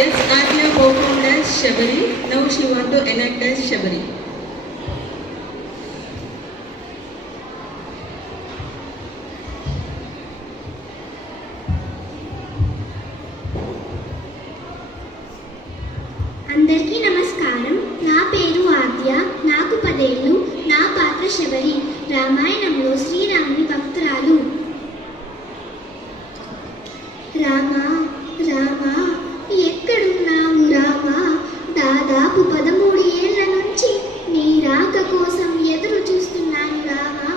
Yes, Adya performed as Shabari. Now she want to enact as Shabari. అందరికీ నమస్కారం. నా పేరు ఆద్య. నాకు 10 ఏళ్ళు. నా పాత్ర శబరి. రామాయణంలో శ్రీరాముని భక్తురాలు. రామా రామా ఎక్కడున్నావు రామా? దాదాపు 13 ఏళ్ల నుంచి నీ రాక కోసం ఎదురు చూస్తున్నాను రామా.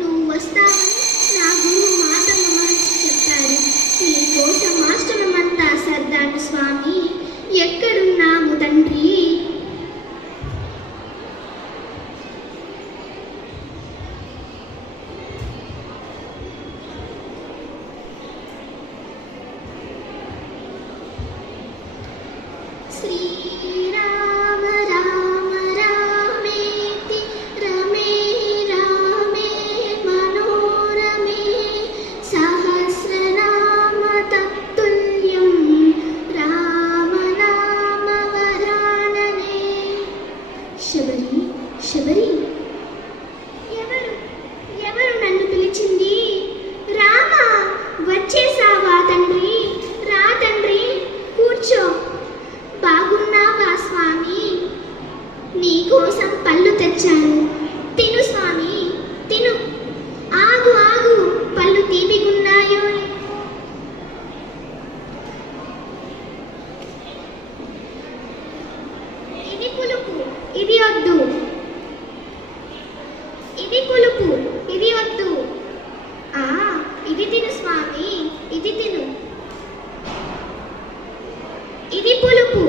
నువ్వు వస్తావని నా గురువు మాతమ్మ మహర్షి చెప్పారు. నీ కోసం ఆశ్రమమంతా సర్దాను స్వామి. ఎక్కడున్నాము తండ్రి? శ్రీరామ రామ రామేతి రమే రామే మనోరమే సహస్రనామ తత్తుల్యం రామనామ వరాననే. శబరి శబరి, ఎవరు ఎవరు నన్ను పిలిచింది? రామా, వచ్చేసావా తండ్రి? రా తండ్రి, కూర్చో. బాగున్నావా స్వామి? నీకోసం పళ్ళు తెచ్చాను, తిను స్వామి తిను. ఆగు ఆగు, పళ్ళు తీపిగున్నాయో? ఇది పులుపు, ఇది వద్దు. ఇది పులుపు, ఇది వద్దు. ఇది తిను స్వామి, ఇది తిను. ఇది పులుపు,